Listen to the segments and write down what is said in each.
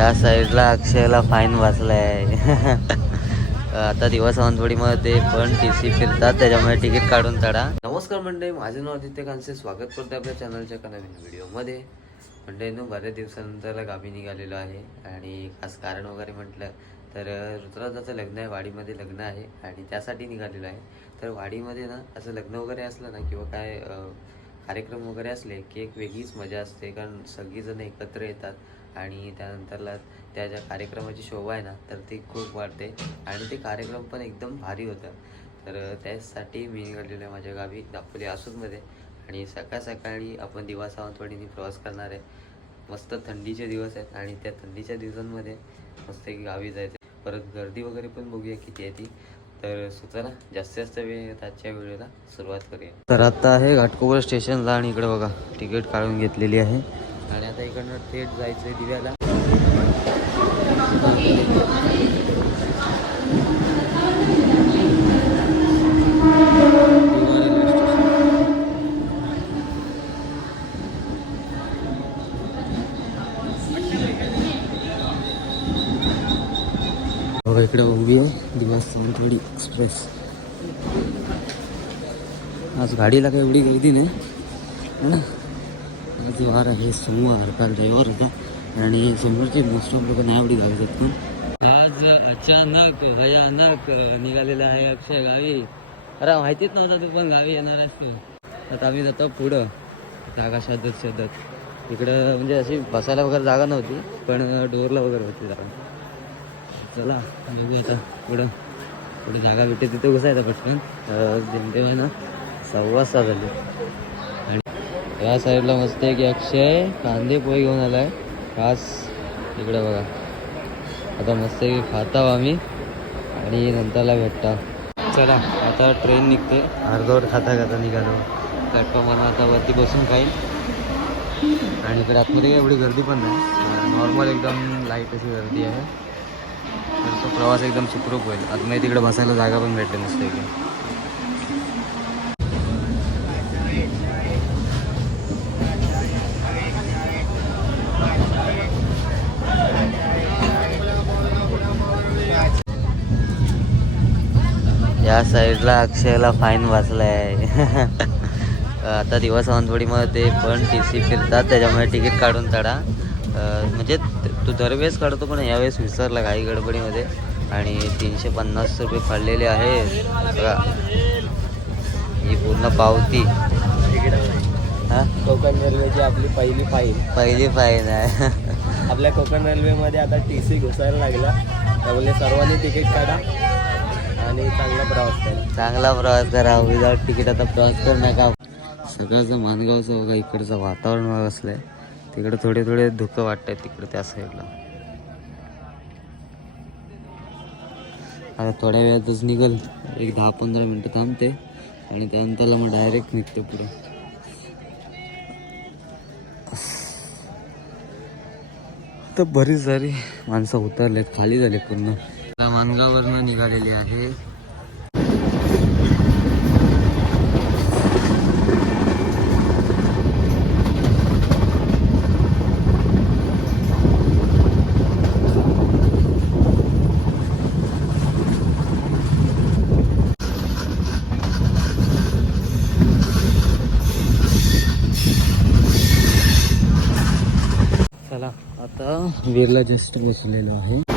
या साईडला अक्षयला फाईन वाचलाय. आता दिवस सावंतवाडीमध्ये पण टी सी फिरतात त्याच्यामुळे तिकीट काढून तडा. नमस्कार मंडळी माझे नाव आदित्य कांसे. स्वागत करते आपल्या चॅनलच्या एका नवीन व्हिडिओमध्ये मंडळी नू बऱ्याच दिवसानंतर गावी निघालेलो आहे. आणि खास कारण वगैरे म्हटलं तर ऋतुराजाचं लग्न आहे वाडीमध्ये लग्न आहे. आणि त्यासाठी निघालेलो आहे. तर वाडीमध्ये ना असं लग्न वगैरे असलं ना किंवा काय कार्यक्रम वगैरे असले की एक वेगळीच मजा असते कारण सगळीजण एकत्र येतात आणि त्यानंतरला त्या ज्या कार्यक्रमाची शोभा आहे ना तर ती खूप वाढते आणि ते कार्यक्रम पण एकदम भारी होतं तर त्यासाठी मी निघालेलो आहे माझ्या गावी दापोली आसूदमध्ये आणि सकाळ सकाळी आपण दिवा सावंतवाडीने प्रवास करणार आहे. मस्त थंडीचे दिवस आहेत आणि त्या थंडीच्या दिवसांमध्ये मस्त एक गावी जायचं. परत गर्दी वगैरे पण बघूया किती आहे ती. तर सुचला जास्तीत जास्त वेळ आजच्या व्हिडिओला सुरुवात करूया. तर आता आहे घाटकोपर स्टेशनला आणि इकडे बघा तिकीट काढून घेतलेली आहे. आणि आता इकडनं थेट जायचं आहे दिव्याला बघा इकडे उभी आहे दिवस सावंतवाडी एक्सप्रेस. आज गाडीला काय एवढी गर्दी नाही है ना? आज वार आहे सोमवार काल रविवार होता. आणि समोरचे मोस्ट ऑफ लोक नाही एवढी लागत पण. आज अचानक भयानक निघालेला आहे अक्षय गावी. अरे माहितीच नव्हता तू पण गावी येणार आहेस तू. आता आम्ही जातो पुढं जागा शोधत शोधत इकडं म्हणजे अशी बसायला वगैरे जागा नव्हती पण डोरला वगैरे होती जागा. चला बघू आता पुढं. पुढे जागा भेटते तिथे घुसायचा पटकन. जेमतेम ना सव्वा सहा झाली. आणि या साईडला मस्त आहे की अक्षय कांदे पोहे घेऊन आलाय. खास इकडे बघा. आता मस्त आहे की खाताव आम्ही आणि नंतरला भेटता. चला आता ट्रेन निघते. अर्धवट खाता खाता निघालो. प्लॅटफॉर्मवर आता वरती बसून खाईल आणि इकडे आतमध्ये एवढी गर्दी पण नाही. नॉर्मल एकदम लाइट अशी गर्दी आहे. तर तो प्रवास एकदम सुखरूप होईल. आतमध्ये तिकडे बसायला जागा पण भेटते नसते की या साईडला अक्षयला फाईन वाचलाय. आता दिवस सावंतवाडीमध्ये पण टी सी फिरतात त्याच्यामुळे तिकीट काढून चढा. म्हणजे त- दरवेळेस काढतो पण यावेळेस विसरला काही गडबडीमध्ये. आणि तीनशे पन्नास रुपये फाडलेले आहेत बघा. ही पूर्ण पावती. हा? कोकण रेल्वेची आपली पहिली फाईल पहिली फाईन आहे. आपल्या कोकण रेल्वेमध्ये आता टी सी घुसायला लागला. त्यामुळे सर्वांनी तिकीट काढा. आणि चांगला प्रवास करा. चांगला प्रवास करा. विदाउट तिकीट आता प्रवास करू नका. सगळ्याचं मानगावचं बघा इकडचं वातावरण बघा असलंय तिकडे थोडे थोडे धुकं वाटतंय तिकडे त्या साईडला. आता थोड्या वेळातच निघल. एक दहा पंधरा मिनटं थांबते आणि त्यानंतरला मग डायरेक्ट निघते पुढे. तर बरीच सारी माणसं उतरलेत खाली झाले पूर्ण. मानगावरनं निघालेली आहे चला आता वीरला जस्ट बसलेलो आहे.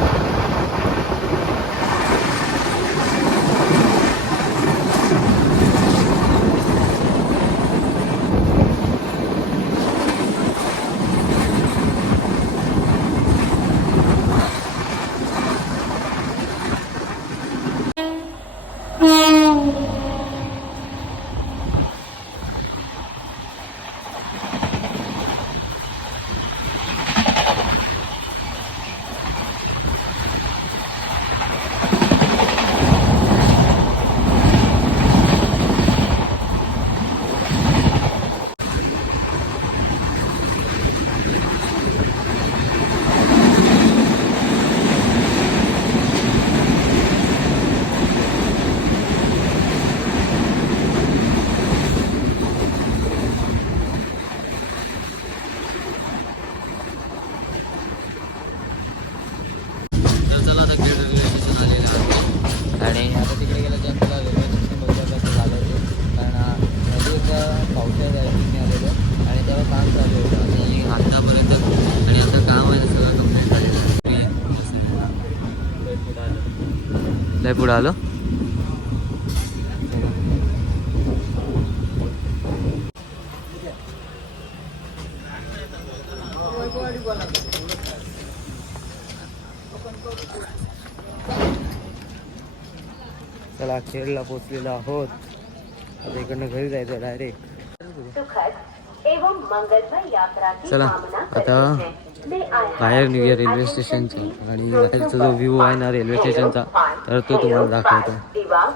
लय पुढं आलो. चला खेळला पोचलेलो आहोत. आता इकडनं घरी जायचं डायरेक्ट चला, कामना आता बाहेर निघूया रेल्वे स्टेशनचा आणि बाहेरचा जो व्ह्यू आहे ना रेल्वे स्टेशनचा तर तो तुम्हाला दाखवतो.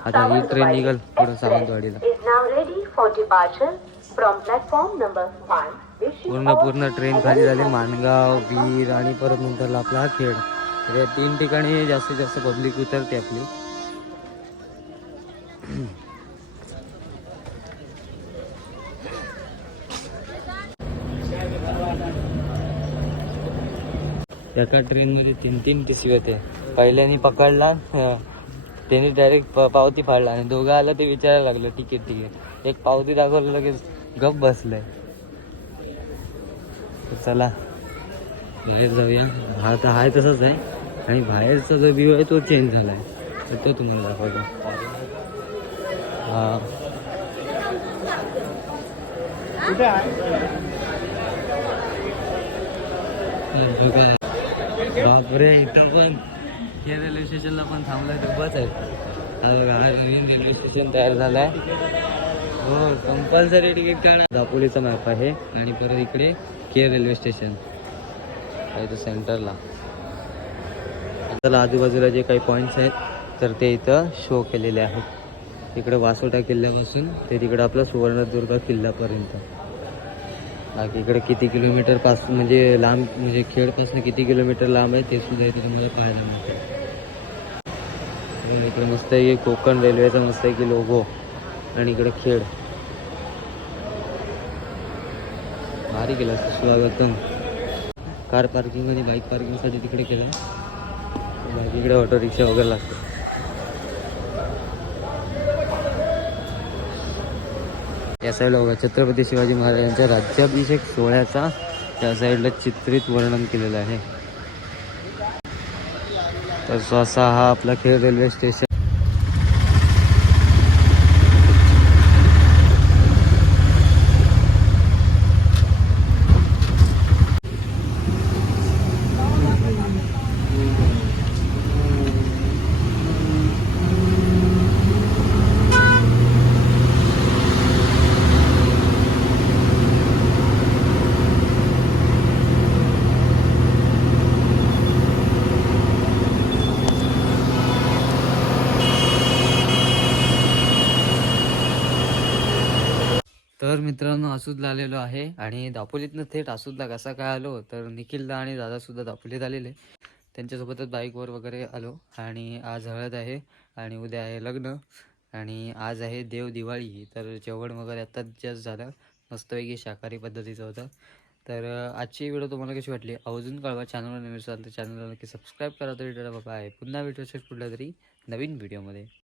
आता ही ट्रेन निघल पुढं सावंतवाडीला. पूर्ण पूर्ण ट्रेन खाली झाली माणगाव बीर आणि परत नंतरला आपला हा खेड. तर या तीन ठिकाणी जास्तीत जास्त पब्लिक उतरते आपली. एका ट्रेनमध्ये तीन तीन टी सी होते पहिल्यानी पकडला त्यांनी डायरेक्ट डायरेक्ट पावती फाडला आणि दोघं आलं ते विचारायला लागलं तिकीट तिकीट एक पावती दाखवलं लगेच गप बसलंय चला. बाहेर जाऊया. हा तर आहे तसंच आहे. आणि बाहेरचा जो व्ह्यू आहे तो चेंज झाला आहे तर तो तुम्हाला दाखवतो. हा. बघा. बापरे इथं पण हे रेल्वे स्टेशनला पण थांबलाय तर बस आहे नवीन रेल्वे स्टेशन तयार झालाय. हो कंपल्सरी तिकीट काढा. दापोलीचा मॅप आहे आणि परत इकडे के रेल्वे स्टेशन आहे इथं सेंटरला त्याला आजूबाजूला जे काही पॉईंट्स आहेत तर ते इथं शो केलेले आहेत. इकडे वासोटा किल्ल्यापासून ते तिकडे आपलं सुवर्णदुर्ग किल्ल्यापर्यंत. बाकी इकडे किती किलोमीटरपासून म्हणजे लांब म्हणजे खेडपासून किती किलोमीटर लांब आहे ते सुद्धा इथे तुम्हाला पाहायला मिळतं. इकडे मस्त आहे की कोकण रेल्वेचा मस्त आहे की लोगो आणि इकडे खेड भारी केला असतं स्वागतम. कार पार्किंग आणि बाईक पार्किंगसाठी तिकडे केलं. बाकी इकडे ऑटो रिक्षा वगैरे लागतं. या साईडला बघा छत्रपती शिवाजी महाराजांच्या राज्याभिषेक सोहळ्याचा त्या साईडला चित्रित वर्णन केलेलं आहे. तर असा हा आपला खेड रेल्वे स्टेशन तर मित्रांनो आसूदला आलेलो आहे. आणि दापोलीतनं थेट आसूदला कसा काय आलो? तर निखिलदा आणि दादासुद्धा दापोलीत आलेले. त्यांच्यासोबतच बाईकवर वगैरे आलो. आणि आज हळद आहे आणि उद्या आहे लग्न. आणि आज आहे देव दिवाळी. तर जेवण वगैरे आत्ताच जस्ट झालं. मस्तपैकी शाकाहारी पद्धतीचं होतं. तर आजची व्हिडिओ तुम्हाला कशी वाटली? अजून कळवा चॅनलवर नवीन असाल तर चॅनलला नक्की सबस्क्राईब करा. तरी बाबा आहे पुन्हा भेटू कुठल्या तरी नवीन व्हिडिओमध्ये